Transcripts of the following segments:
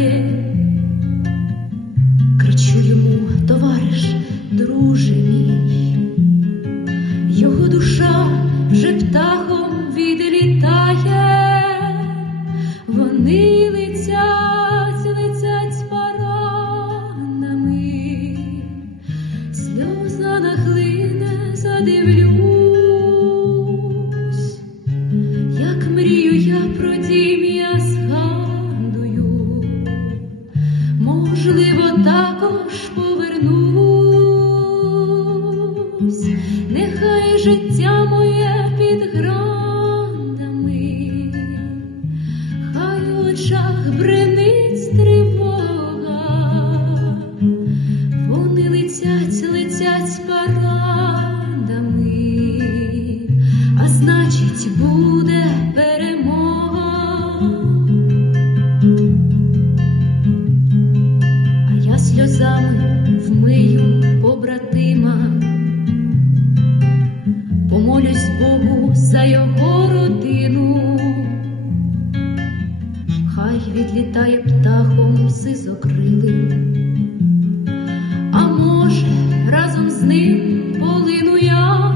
є. Кричу йому, товариш, друже мій, його душа вже птахом відлітає, вони. Можливо, також повернусь, нехай життя моє під градами, хай у очах бренить тривога, вони летять, летять парадами, а значить, буде перемога. Сльозами вмию побратима, помолюсь Богу за його родину, хай відлітає птахом сизокрилим, а може, разом з ним полину я,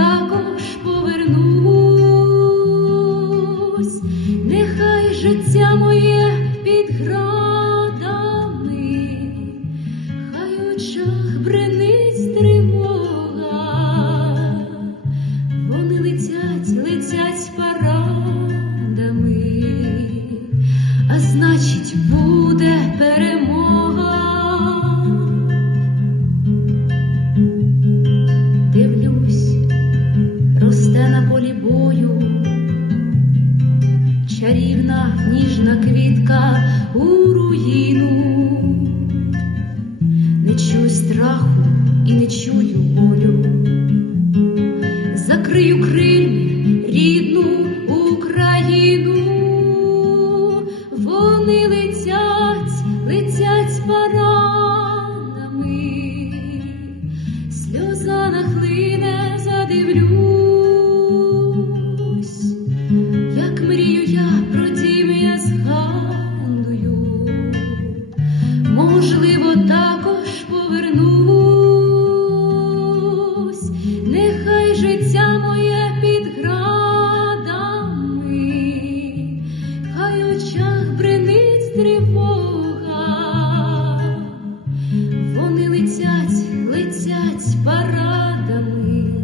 можливо, також ніжна квітка у руїну, не чую страху і не чую болю. Закрию крильми рідну Україну, Стануть парадами,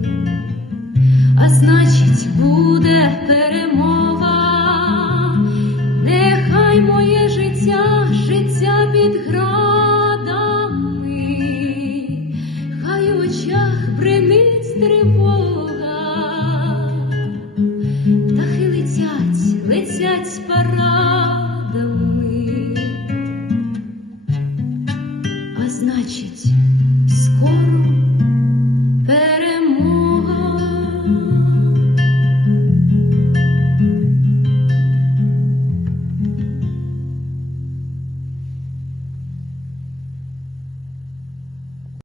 а значить, буде перемова, нехай моє життя, життя під градами, хай в очах бринить тривога, птахи летять, летять парадами.